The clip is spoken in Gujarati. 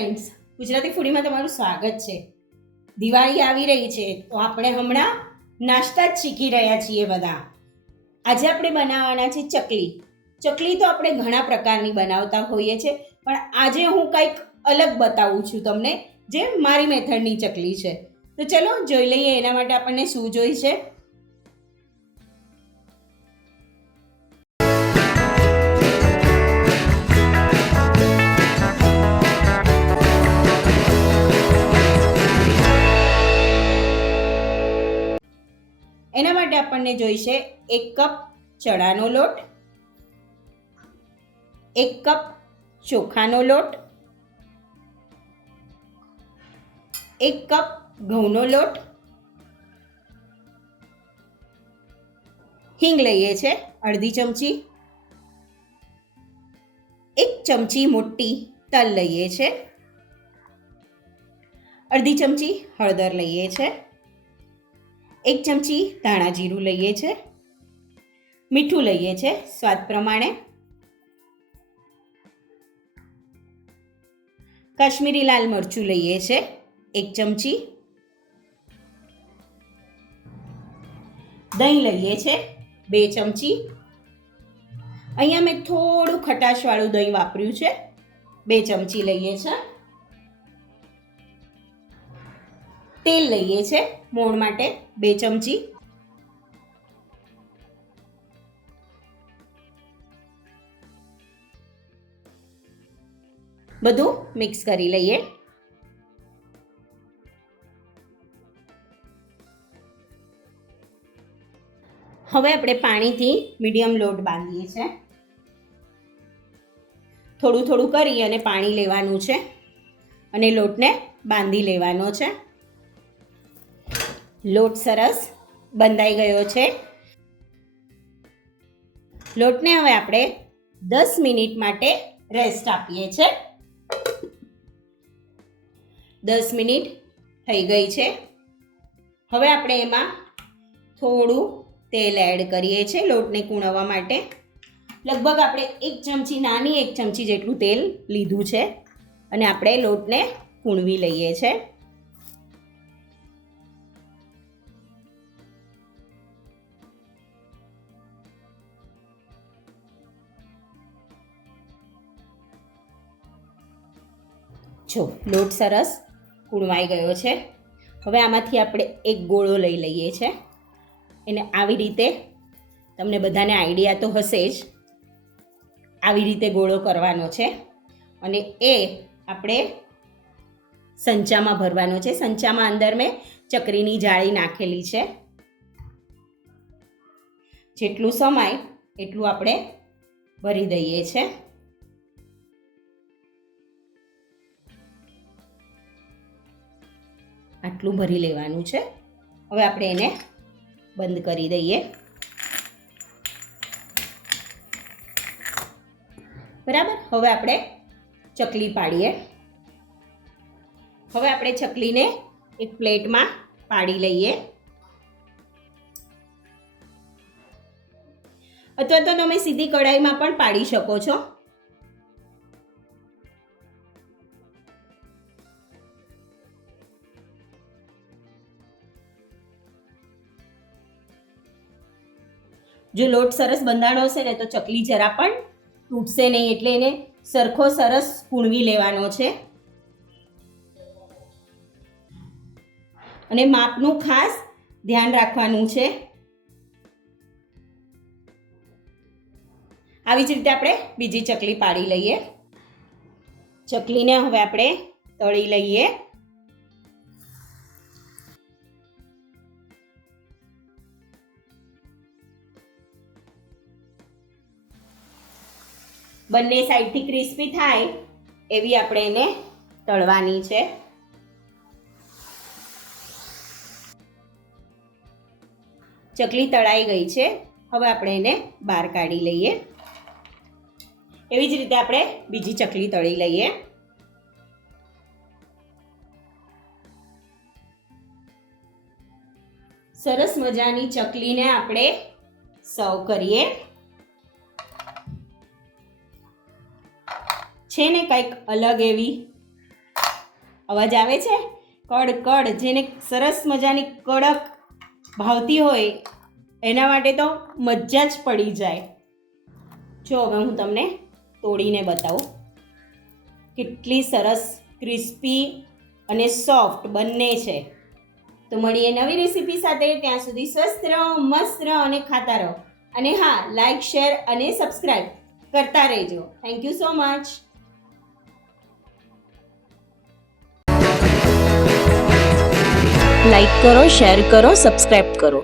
ફ્રેન્ડ્સ, ગુજરાતી ફૂડીમાં તમારું સ્વાગત છે. દિવાળી આવી રહી છે તો આપણે હમણાં નાસ્તા જ શીખી રહ્યા છીએ બધા. આજે આપણે બનાવવાના છે ચકલી. ચકલી તો આપણે ઘણા પ્રકારની બનાવતા હોઈએ છીએ, પણ આજે હું કંઈક અલગ બતાવું છું તમને, જે મારી મેથડની ચકલી છે. તો ચલો જોઈ લઈએ એના માટે આપણને શું જોઈશે. એના માટે આપણને જોઈશે 1 કપ ચણાનો લોટ, 1 કપ ચોખાનો લોટ, 1 કપ ઘઉંનો લોટ, હિંગ લઈએ છે અડધી ચમચી, 1 ચમચી મોટી તલ લઈએ છે, અડધી ચમચી હળદર લઈએ છે, 1 ચમચી ધાણા જીરું લઈએ છે, મીઠું લઈએ છે સ્વાદ પ્રમાણે, કાશ્મીરી લાલ મરચું લઈએ છે 1 ચમચી, દહીં લઈએ છે 2 ચમચી. અહીંયા મેં થોડું ખટાશવાળું દહીં વાપર્યું છે, 2 ચમચી લઈએ છે. તેલ લઈએ છે મોણ માટે 2 ચમચી. બધું મિક્સ કરી લઈએ. હવે આપણે પાણીથી મીડિયમ લોટ બાંધીએ છીએ. થોડું થોડું કરી અને પાણી લેવાનું છે અને લોટને બાંધી લેવાનો છે. લોટ સરસ બંધાઈ ગયો છે. લોટને હવે આપણે 10 મિનિટ માટે રેસ્ટ આપીએ છીએ. 10 મિનિટ થઈ ગઈ છે. હવે આપણે એમાં થોડું તેલ એડ કરીએ છીએ લોટને કૂણવવા માટે. લગભગ આપણે 1 ચમચી, નાની 1 ચમચી જેટલું તેલ લીધું છે અને આપણે લોટને કૂણવી લઈએ છીએ. જો લોટ સરસ કૂણવાઈ ગયો છે. હવે આમાંથી આપણે એક ગોળો લઈ લઈએ છીએ. એને આવી રીતે, તમને બધાને આઈડિયા તો હશે જ, આવી રીતે ગોળો કરવાનો છે અને એ આપણે સંચામાં ભરવાનો છે. સંચામાં અંદર મેં ચકરીની જાળી નાખેલી છે. જેટલું સમાય એટલું આપણે ભરી દઈએ છીએ. આટલું ભરી લેવાનું છે. હવે આપણે એને બંધ કરી દઈએ. બરાબર. હવે આપણે ચકલી પાડીએ. હવે આપણે ચકલીને એક પ્લેટમાં પાડી લઈએ. અથવા તો તમે સીધી કઢાઈમાં પણ પાડી શકો છો. જો લોટ સરસ બંધાણો હશે ને તો ચકલી જરા પણ તૂટશે નહીં, એટલે એને સરખો સરસ કૂણવી લેવાનો છે. અને માપનું ખાસ ધ્યાન રાખવાનું છે. આવી જ રીતે આપણે બીજી ચકલી પાડી લઈએ. ચકલીને હવે આપણે તળી લઈએ. બંને સાઈડથી ક્રિસ્પી થાય એવી આપણે એને તળવાની છે. ચકલી તળાઈ ગઈ છે. હવે આપણે એને બહાર કાઢી લઈએ. એવી જ રીતે આપણે બીજી ચકલી તળી લઈએ. સરસ મજાની ચકલીને આપણે સર્વ કરીએ. છે ને કંઈક અલગ એવી અવાજ આવે છે? કડ કડ, જેને સરસ મજાની કડક ભાવતી હોય એના માટે તો મજા જ પડી જાય. જો હવે હું તમને તોડીને બતાવું. કેટલી સરસ ક્રિસ્પી અને સોફ્ટ બંને છે. તો મળીએ નવી રેસીપી સાથે. ત્યાં સુધી સ્વસ્થ રહો, મસ્ત રહો અને ખાતા રહો. અને હા, લાઈક, શેર અને સબસ્ક્રાઈબ કરતા રહેજો. Thank you so much. Like કરો, શેર કરો, સબસ્ક્રાઇબ કરો.